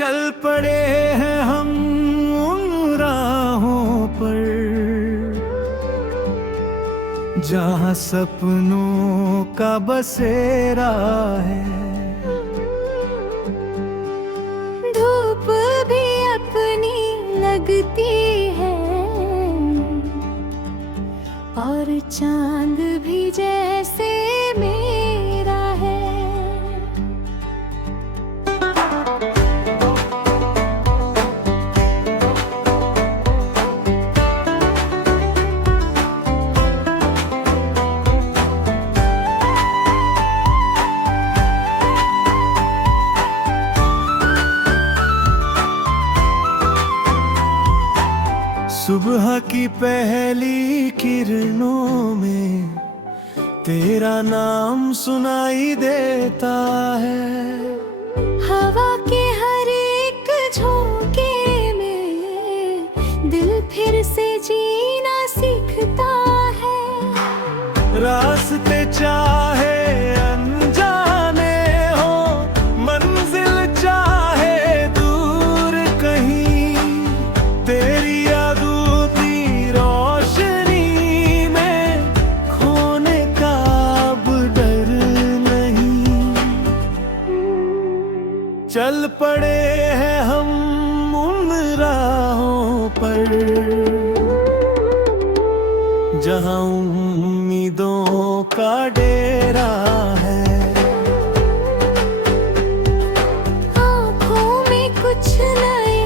चल पड़े हैं हम उन राहों पर जहाँ सपनों का बसेरा है। धूप भी अपनी लगती है और चांद भी जैसे मेरा है। सुबह की पहली किरणों में तेरा नाम सुनाई देता है। हवा के हर एक झोंके में दिल फिर से जीना सीखता है। रास्ते चाहे अनजाने हो, मंजिल चाहे दूर कहीं, तेरी यादों की रोशनी में खोने का अब डर नहीं। चल पड़े हैं हम उन राहों पर जहाँ उम्मीदों का डेरा है। आँखों में कुछ नए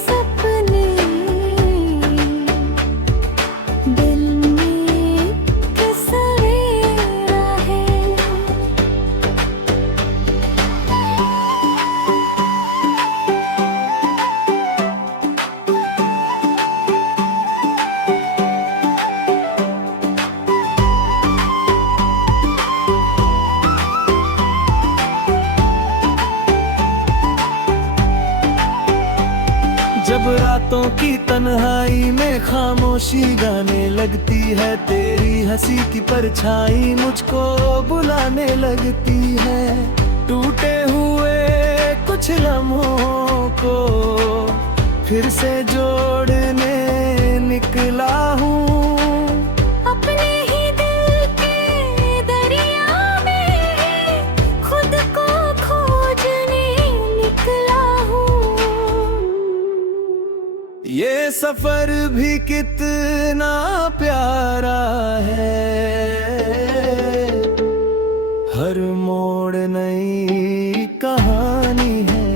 सपने, दिल में एक सवेरा है। जब रातों की तन्हाई में खामोशी गाने लगती है, तेरी हंसी की परछाई मुझको बुलाने लगती है। टूटे हुए कुछ लम्हों को फिर से जोड़ने निकला हूँ। अपने ही दिल के दरिया में खुद को खोजने निकला हूँ। ये सफर भी कितना प्यारा है, हर मोड़ नई कहानी है।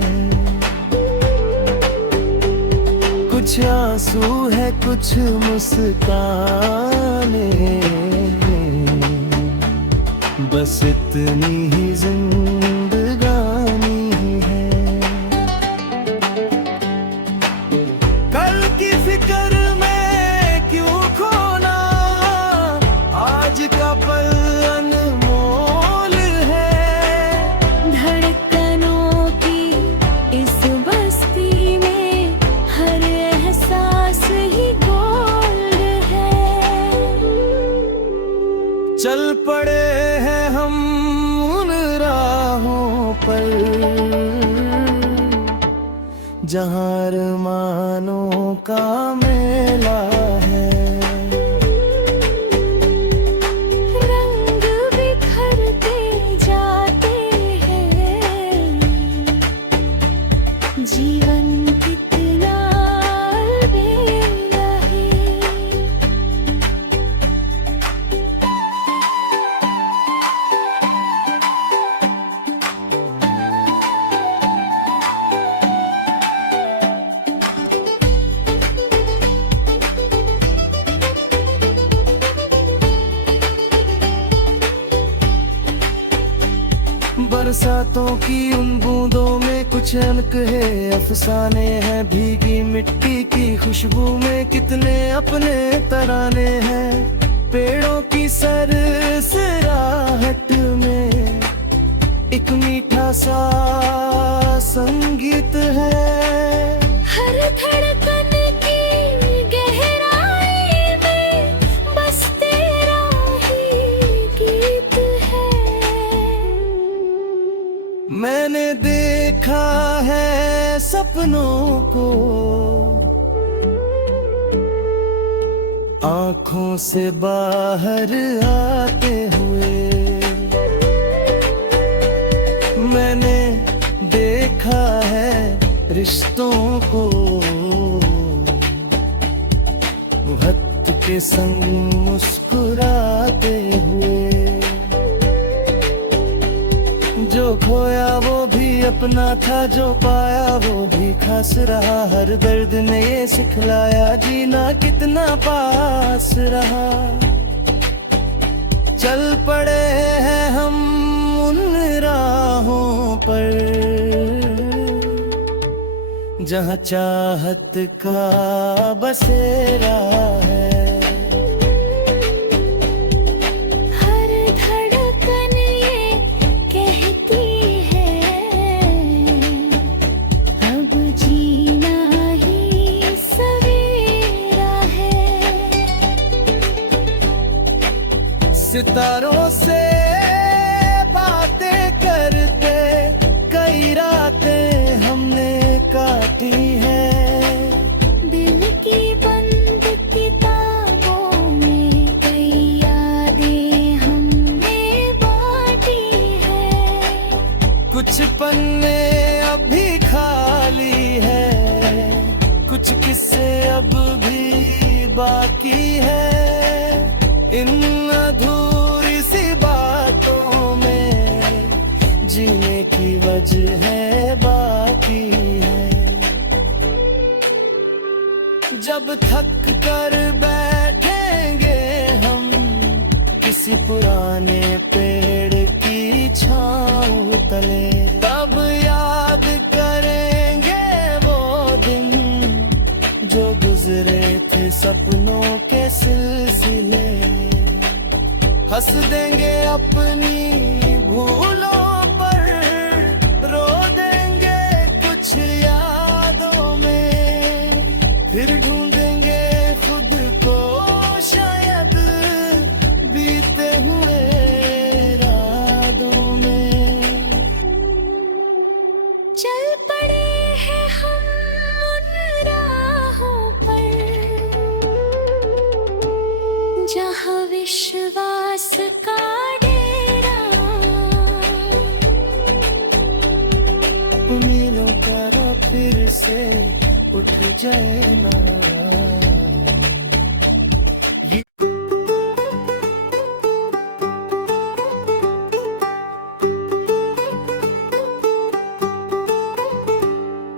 कुछ आंसू है कुछ मुस्काने, बस इतनी ही जिंदगानी है। कल की फिक्र में क्यों खोना, आज का पल अनमोल है। धड़कनों की इस बस्ती में हर एहसास ही गोल्ड है। चल पड़े हैं हम उन राहों पर जहाँ अरमानों का मेला है। रंग बिखरते जाते हैं, जीवन कितना अलबेला है। बरसातों की उन बूंदों में कुछ अनक है, अफसाने हैं। भीगी मिट्टी की खुशबू में कितने अपने तराने हैं। पेड़ों की सरसराहट में एक मीठा सा संगीत है। हर धड़कन की गहराई में बस तेरा ही गीत है। मैंने देखा है को आंखों से बाहर आते हुए मैंने देखा है रिश्तों को वक्त के संग मुस्कुराते हुए। जो खोया वो भी अपना था, जो पाया वो भी खास रहा। हर दर्द ने ये सिखलाया जीना कितना पास रहा। चल पड़े हैं हम उन राहों पर जहाँ चाहत का बसेरा है। सितारों से बातें करते कई रातें हमने काटी हैं। दिल की बंद किताबों में कई यादें हमने बांटी हैं। कुछ पन्ने अभी खाली है, कुछ किस्से अब भी बाकी है। इन अधूरी सी बातों में जीने की वजह है बाकी है। जब थक कर बैठेंगे हम किसी पुराने पेड़ की छांव तले, तब याद करेंगे वो दिन जो गुजरे थे सपनों के सिलसिले। हंस देंगे अपनी भूलों पर, रो देंगे कुछ यादों में, फिर ढूंढेंगे खुद को शायद बीते हुए रातों में। चल पड़े हैं हम उन राहों पर जहाँ विश्वास का डेरा। उम्मीदों का फिर से उठ जाए ना।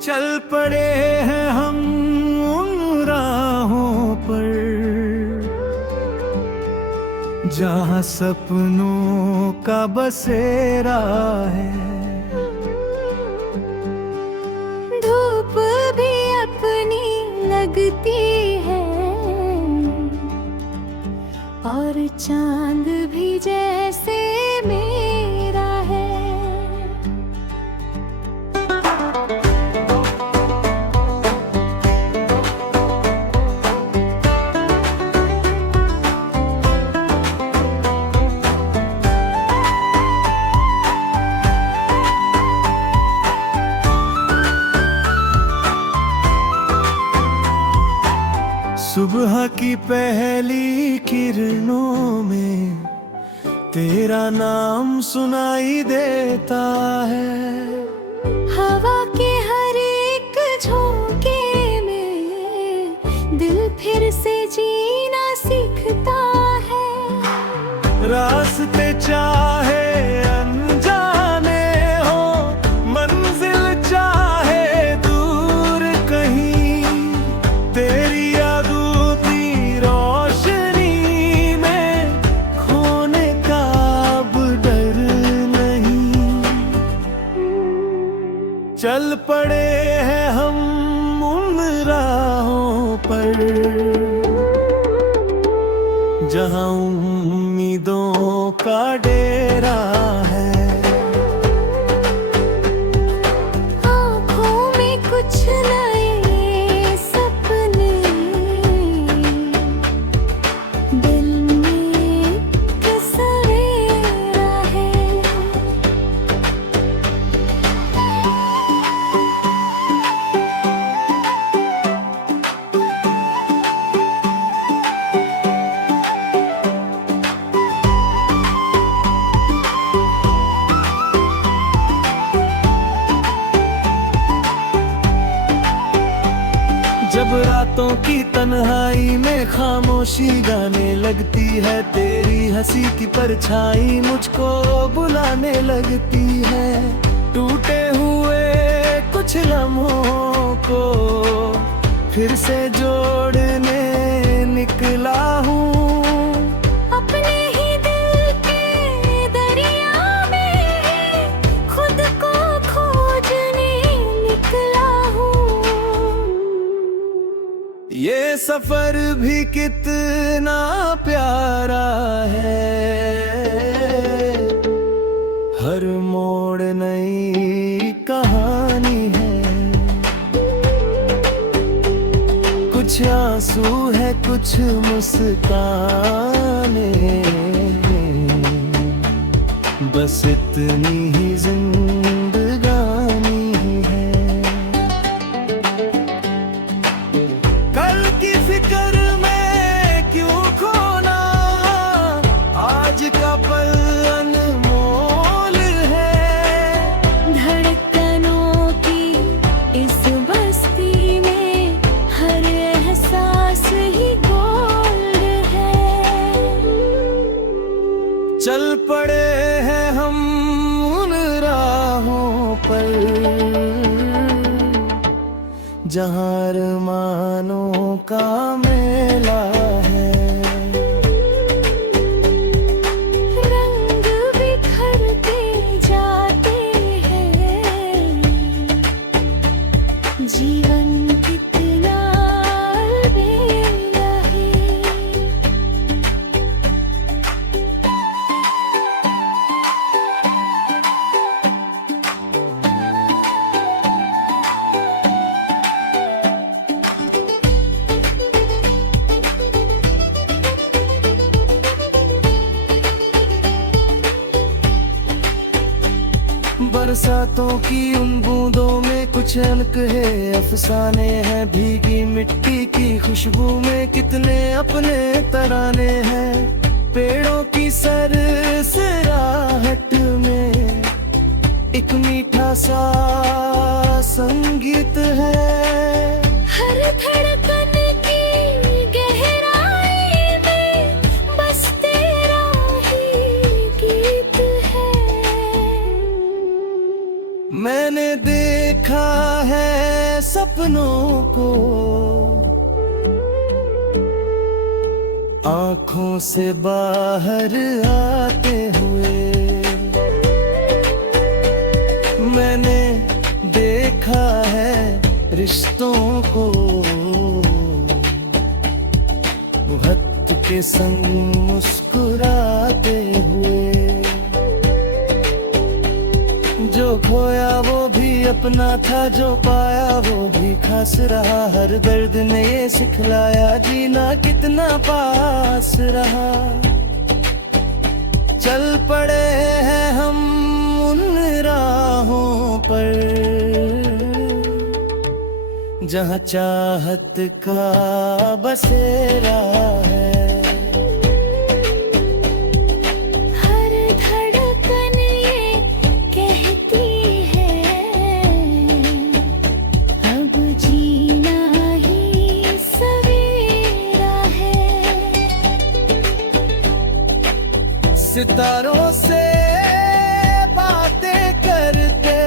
चल पड़े हैं हम उन राहों पर जहाँ सपनों का बसेरा है। धूप भी अपनी लगती है और चांद भी जैसे मेरा है। सुबह की पहली किरणों में तेरा नाम सुनाई देता है। हवा के हर एक झोंके में दिल फिर से जीना सीखता है। रास्ते चाहे अनजाने हो, मंजिल चाहे दूर कहीं, तेरी चल पड़े हैं हम उन राहों पर जहाँ उम्मीदों का डेरा है। आँखों में कुछ नए सपने, दिल में एक सवेरा है। जब रातों की तन्हाई में खामोशी गाने लगती है, तेरी हंसी की परछाई मुझको बुलाने लगती है। टूटे हुए कुछ लम्हों को फिर से जोड़ने निकला हूँ। अपने ही दिल के दरिया में खुद को खोजने निकला हूँ। ये सफर भी कितना प्यारा है, हर मोड़ नई कहानी है। कुछ आंसू है, कुछ मुस्काने, बस इतनी ही जिंदगानी है। कल की फिक्र में क्यों खोना, आज का पल अनमोल है। धड़कनों की इस बस्ती में हर एहसास ही गोल्ड है। चल पड़े हैं हम उन राहों पर, जहाँ अरमानों का मेला है। रंग बिखरते जाते हैं, जीवन कितना अलबेला है। बरसातों की उन बूंदों में कुछ अनक है, अफसाने हैं भीगी मिट्टी की खुशबू में कितने अपने तराने हैं। पेड़ों की सरसराहट में एक मीठा सा संगीत है। हर धड़कन की गहराई में बस तेरा ही गीत है। मैंने देखा है सपनों को आंखों से बाहर आते हुए। मैंने देखा है रिश्तों को वक्त के संग मुस्कुराते हुए। जो खोया वो भी अपना था, जो पाया वो भी खास रहा। हर दर्द ने ये सिखलाया जीना कितना पास रहा। चल पड़े हैं हम उन राहों पर, जहाँ चाहत का बसेरा है। हर धड़कन ये कहती है, अब जीना ही सवेरा है। सितारों से बातें करते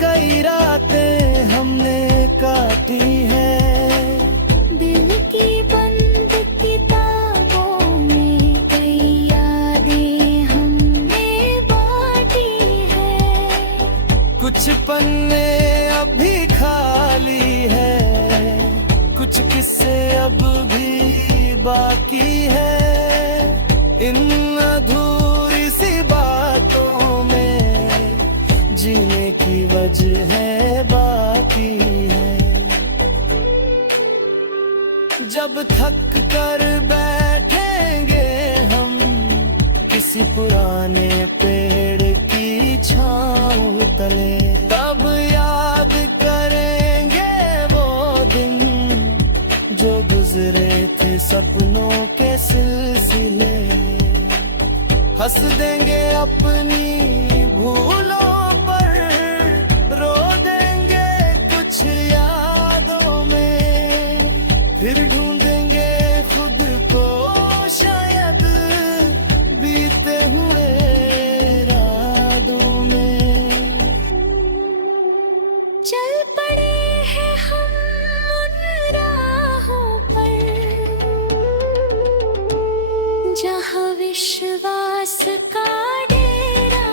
कई रातें हमने काटी है। दिल की बंद किताबों में कई यादें हमने बांटी है। कुछ पन्ने अभी खाली है, कुछ किस्से अब भी बाकी है। इन अधूरी सी बातों में जीने की वजह बाकी है। जब थक कर बैठेंगे हम किसी पुराने पेड़ की छाँव तले, तब याद करेंगे वो दिन जो गुजरे थे सपनों के सिलसिले। हंस देंगे अपनी भूलों पर, रो देंगे कुछ यादों में। फिर ढूंढेंगे खुद को शायद बीते हुए रातों में। चल पड़े हैं हम उन राहों पर जहाँ विश्वास का डेरा।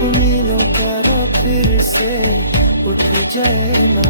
उम्मीदों का फिर से उठ जाए ना।